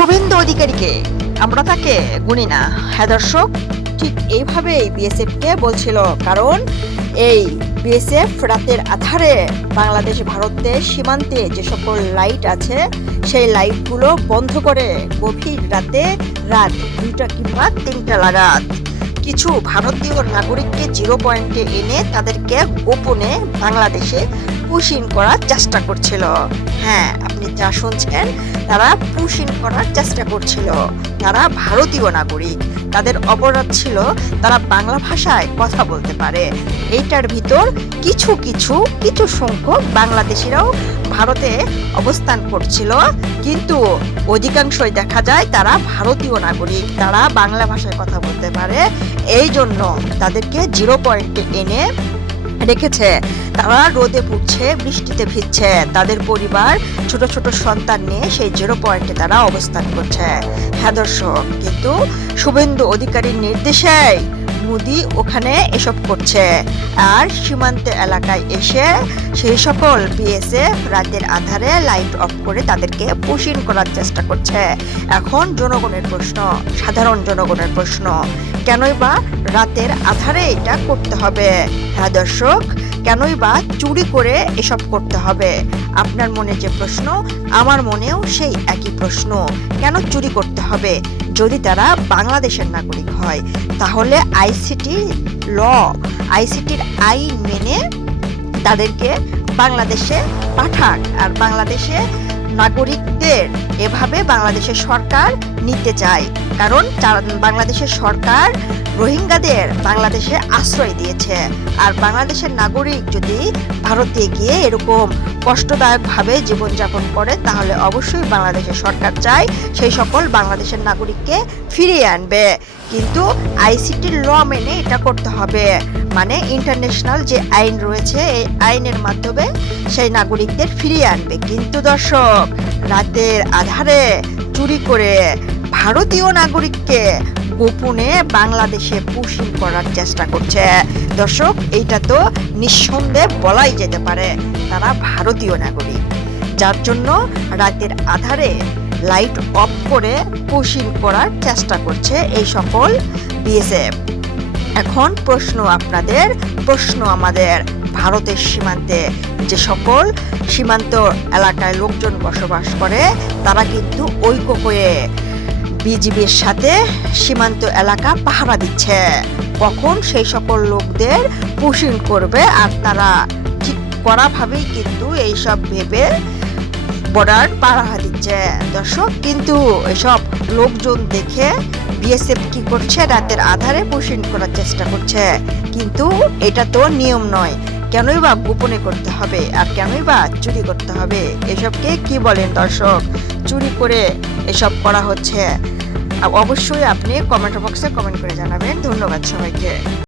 শুভেন্দু অধিকারীকে আমরা তাকে গুনি না। হ্যাঁ দর্শক, ঠিক এইভাবেই বিএসএফকে বলছিল, কারণ এই বিএসএফ রাতের আধারে বাংলাদেশ ভারতের সীমান্তে যে সকল লাইট আছে সেই লাইটগুলো বন্ধ করে গভীর রাতে, রাত 2টা কিংবা 3টা নাগাদ কিছু ভারতীয় নাগরিককে জিরো পয়েন্টে এনে তাদেরকে গোপনে বাংলাদেশে পুশ ইন করার চেষ্টা করছিল। হ্যাঁ, আপনি যা শুনছেন, তারা পুশ ইন করার চেষ্টা করছিল। তারা ভারতীয় নাগরিক, তাদের অপরাধ ছিল তারা বাংলা ভাষায় কথা বলতে পারে। এইটার ভিতর কিছু সংখ্যক বাংলাদেশিরাও ভারতে অবস্থান করছিল, কিন্তু অধিকাংশই দেখা যায় তারা ভারতীয় নাগরিক, তারা বাংলা ভাষায় কথা বলতে পারে। এই জন্য তাদেরকে জিরো পয়েন্টে এনে রেখেছে। তারা রোদে পুড়ছে, বৃষ্টিতে ভিজছে, তাদের পরিবার ছোট ছোট সন্তান নিয়ে সেই জিরো পয়েন্টে তারা অবস্থান করছে। হ্যাঁ দর্শক, কিন্তু শুভেন্দু অধিকারীর নির্দেশে মোদি ওখানে এসব করছে, আর সীমান্ত এলাকায় এসে সেই সকল বিএসএফ রাতের আধারে লাইট অফ করে তাদেরকে পুশ ইন করার চেষ্টা করছে। এখন জনগণের প্রশ্ন, সাধারণ জনগণের প্রশ্ন, কেনই বা রাতের আধারে এটা করতে হবে? হ্যাঁ দর্শক, কেনই বা চুরি করে এসব করতে হবে? আপনার মনে যে প্রশ্ন, আমার মনেও সেই একই প্রশ্ন। কেন চুরি করতে হবে? যদি তারা বাংলাদেশের নাগরিক হয়, তাহলে আইসিটির আইন মেনে তাদেরকে বাংলাদেশে পাঠাক। আর বাংলাদেশে নাগরিকদের এভাবে বাংলাদেশের সরকার নিতে চায়, কারণ বাংলাদেশের সরকার রোহিঙ্গাদের বাংলাদেশে আশ্রয় দিয়েছে। আর বাংলাদেশের নাগরিক যদি ভারতে গিয়ে এরকম কষ্টদায়কভাবে জীবনযাপন করে, তাহলে অবশ্যই বাংলাদেশের সরকার চায় সেই সকল বাংলাদেশের নাগরিককে ফিরিয়ে আনবে। কিন্তু আইসিটির ল মেনে এটা করতে হবে, মানে ইন্টারন্যাশনাল যে আইন রয়েছে এই আইনের মাধ্যমে সেই নাগরিকদের ফিরিয়ে আনবে। কিন্তু দর্শক, রাতের আধারে চুরি করে ভারতীয় নাগরিককে গোপনে বাংলাদেশে পুশ ইন করার চেষ্টা করছে। দর্শক, এইটা তো নিঃসন্দেহে বলাই যেতে পারে তারা ভারতীয় নাগরিক, যার জন্য রাতের আধারে লাইট অফ করে পুশ ইন করার চেষ্টা করছে এই সকল বিএসএফ। এখন প্রশ্ন আপনাদের, প্রশ্ন আমাদের, ভারতের সীমান্তে যে সকল সীমান্ত এলাকায় লোকজন বসবাস করে, তারা কিন্তু ঐক্য হয়ে বিজিবির সাথে সীমান্ত এলাকা পাহারা দিচ্ছে। কখন সেই সকল লোকদের পুশ ইন করবে, আর তারা ঠিক কড়াভাবেই কিন্তু এইসব ভেবে বর্ডার পাহারা দিচ্ছে। দর্শক, কিন্তু এসব লোকজন দেখে বিএসএফ কি করছে, রাতের আধারে পুশ ইন করার চেষ্টা করছে। কিন্তু এটা তো নিয়ম নয়, কেনই বা গোপনে করতে হবে, আর কেনই বা চুরি করতে হবে? এসবকে কি বলেন দর্শক? চুরি করে এসব করা হচ্ছে। অবশ্যই আপনি কমেন্ট বক্সে কমেন্ট করে জানাবেন। ধন্যবাদ সবাইকে।